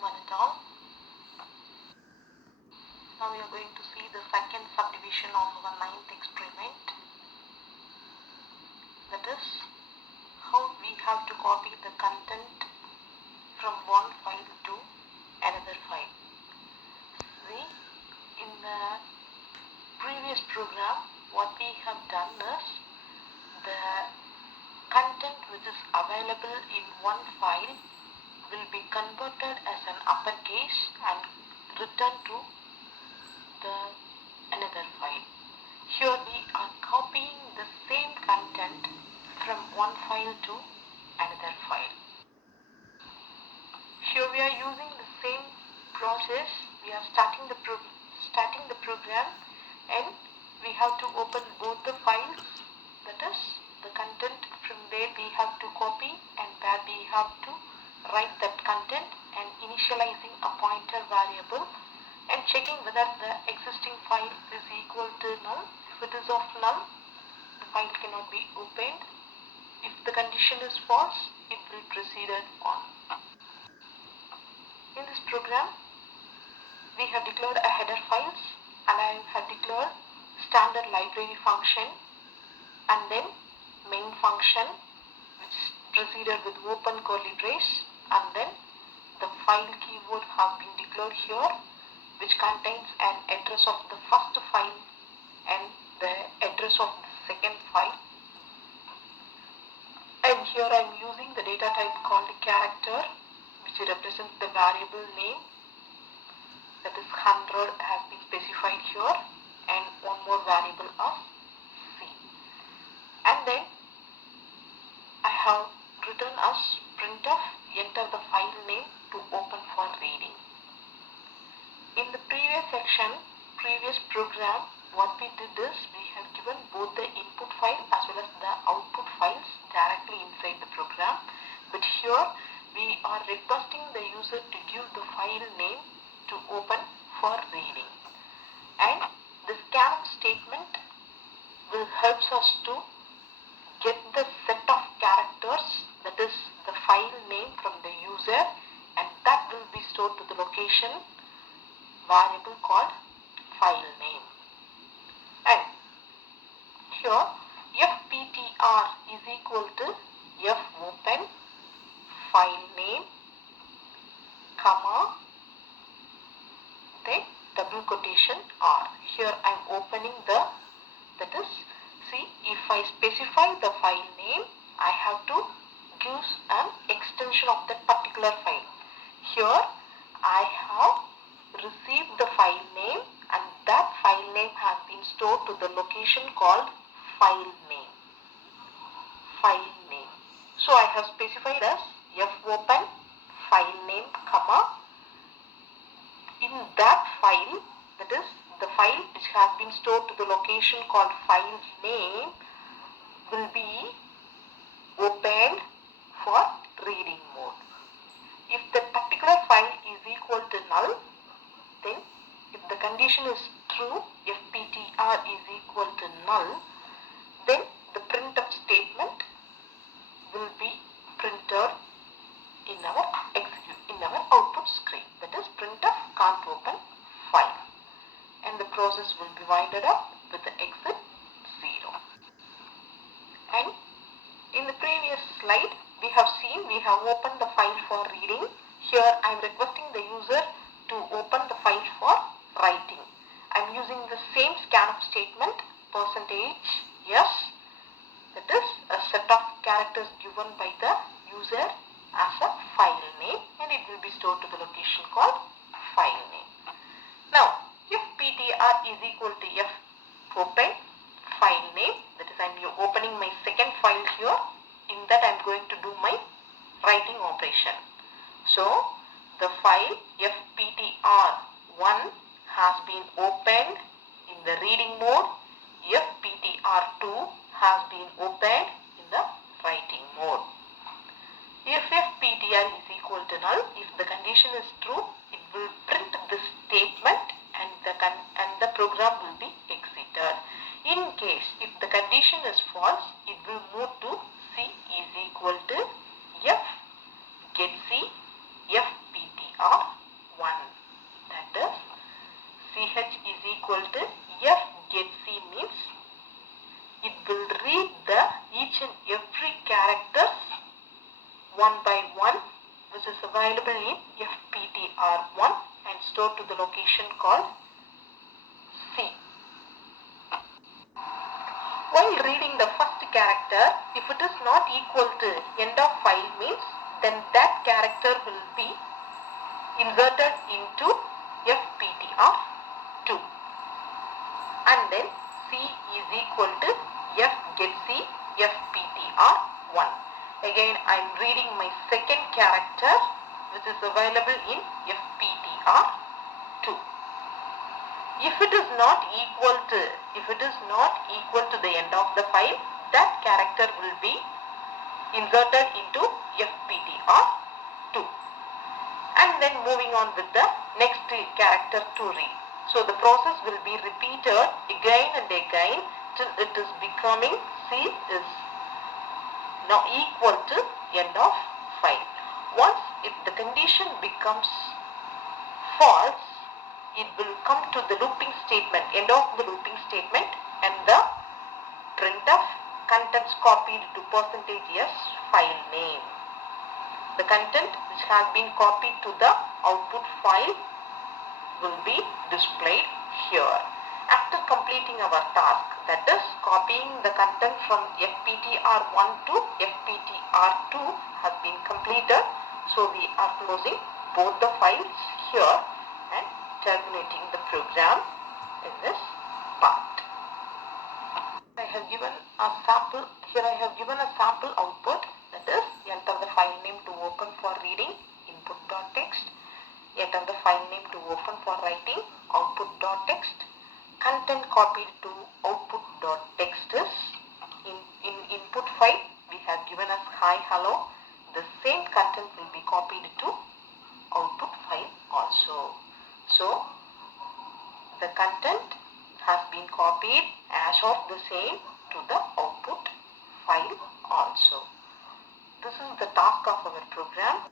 one and all. Now we are going to see the second subdivision of our ninth experiment. That is how we have to copy the content from one file to another file. See, in the previous program, what we have done is the content which is available in one file will be converted as an uppercase and returned to the another file. Here we are copying the same content from one file to another file. Here we are using the same process. We are starting the program, and we have to open both the files. That is, the content from where we have to copy and where we have to write that content, and initializing a pointer variable and checking whether the existing file is equal to null. If it is of null, the file cannot be opened. If the condition is false, it will proceed on. In this program, we have declared a header files, and I have declared standard library function and then main function, which proceeded with open curly brace, and then the file keyword have been declared here, which contains an address of the first file and the address of the second file. And here I am using the data type called character, which represents the variable name. That is 100 has been specified here, and one more variable of C. And then I have written as printf enter the file name to open for reading. In the previous program, what we did is we have given both the input file as well as the output files directly inside the program. But here we are requesting the user to give the file name to open for reading. And the scanf statement will help us to get the set of characters, that is the file name from the user, and that will be stored to the location variable called file name. And here fptr is equal to fopen file name, comma, then double quotation R. Here I am opening that is, see, if I specify the file name, I have to give an extension of that particular file. Here I have received the file name, and that file name has been stored to the location called file name. So I have specified as fopen file name, comma, in that file, that is the file which has been stored to the location called file name, will be opened for reading mode. If the particular file is equal to null, then if the condition is true, fptr is equal to null, then the printf statement will be printed in our output screen. That is, printf can't open file, and the process will be winded up with the exit 0. And in the previous slide, we have opened the file for reading. Here I am requesting the user to open the file for writing. I am using the same scanf statement, %s, that is a set of characters given by the user as a file name, and it will be stored to the location called file name. Now, fptr is equal to fopen file name, that is, I am opening my second file here. In that I am going to do my writing operation. So the file fptr1 has been opened in the reading mode, fptr2 has been opened in the writing mode. If fptr is equal to null, if the condition is true, it will print this statement, and the program will be exited. In case if the condition is false, it will move to C is equal to F get C fptr available in FPTR1 and stored to the location called C. While reading the first character, if it is not equal to end of file means, then that character will be inserted into FPTR2. And then C is equal to F get C FPTR1. Again, I am reading my second character which is available in FPTR2. If it is not equal to the end of the file, that character will be inserted into FPTR2. And then moving on with the next character to read. So the process will be repeated again and again till it is becoming C is now equal to end of file. Once if the condition becomes false, it will come to the looping statement, end of the looping statement, and the printf contents copied to %s file name. The content which has been copied to the output file will be displayed here. After completing our task, that is copying the content from FPTR1 to FPTR2 has been completed. So we are closing both the files here and terminating the program in this part. I have given a sample. Here I have given a sample output, that is enter the file name to open for reading input.txt, enter the file name to open for writing output.txt, content copied to output.txt is in input file we have given as hi hello. The same content will be copied to output file also. So the content has been copied as of the same to the output file also. This is the task of our program.